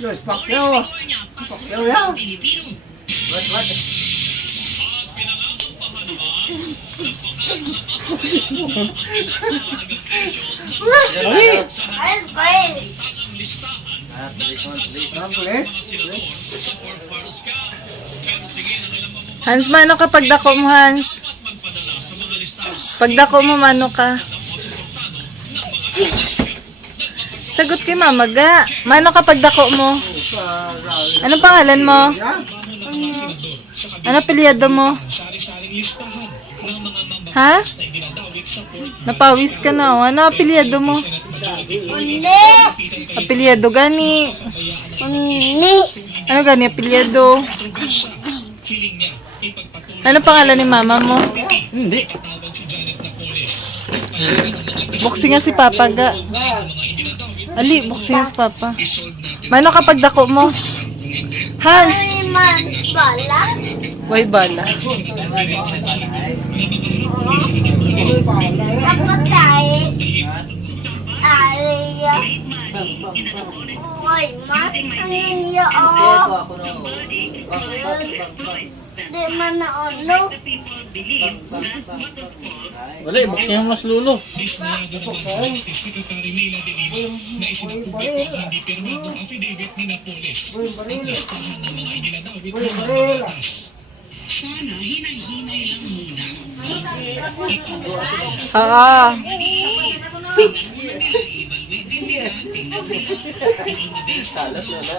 Los Pacquiao. Pacquiao yan. What? Hans, mano ka pagdako mo, Hans? Pagdako mo, mano ka? Sagot kay mama, ga. Mano ka pagdako mo? Anong pangalan mo? Ano apelyido mo? Ha? Napawis ka na, oh. Ano apelyido mo? Apelyido gani. Ano gani apelyido? Ano pangalan ni mama mo? Hindi. Boxing nga si Papa, ga. Ali, boxing nga si Papa. Mano kapag dako mo? Hans! Way bala. Wala, boxing yung mas lulo. Sana hinay-hinay lang muna. Ah.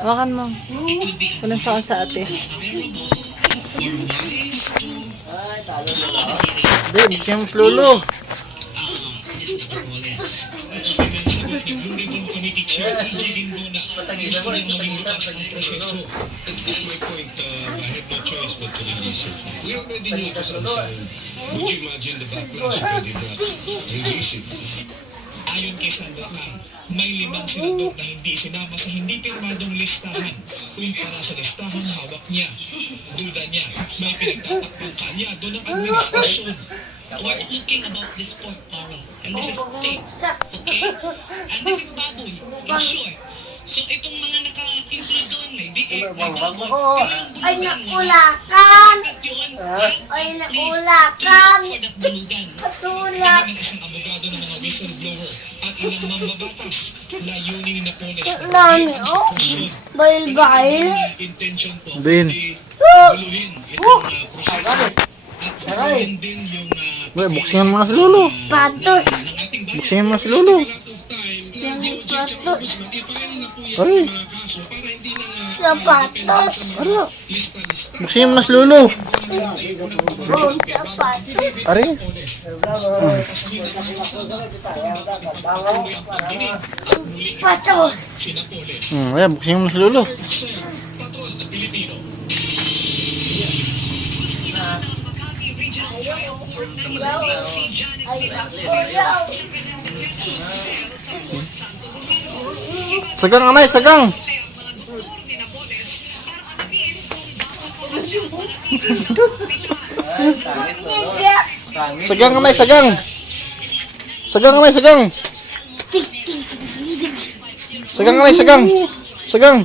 Wakan mo. Walang saka sa ate. Hindi, boxing yung mas lulo. We already knew it was unsound. Would you imagine the backlash if they did not release it? Ayon kay Sandra Kang, may 5 senador na hindi sinama sa hindi pirmadong listahan. Kumpara sa listahan, hawak niya. Duda niya, may pinagtatakbong kalyado ng administrasyon. We're talking about this pork barrel. And this is tape. Okay? And this is baboy. In short. So itong mga naka-include doon, may biik, may baboy. Ay, naulakan! Yun, Ay, naulakan! for that bulugan. Patulak! Ng isang abogado ng mga whistleblower at ilang mambabatas, layunin ni Napoles. Nani, oh? Bail-bail? Intention po, Bin. guluhin itong proseso. At guluhin din yung Wala, boxing yung mas lulo. Patos! Boxing yung mas lulo. Patos! Ay, Sa patos! wala. Boxing yung mas lulo. Oh, sa patos! Ari. Patos! Wala, boxing yung mas lulo. Ay, nakulaw! Sagang anay, sagang. Sagang anay, sagang. Sagang anay, sagang. Sagang anay, sagang. Sagang.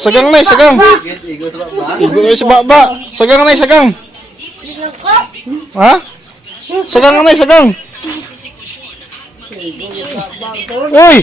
Sagang anay, sagang. Igo ay sa baba. Sagang anay, sagang. Ha? Sagang anay, sagang. Uy!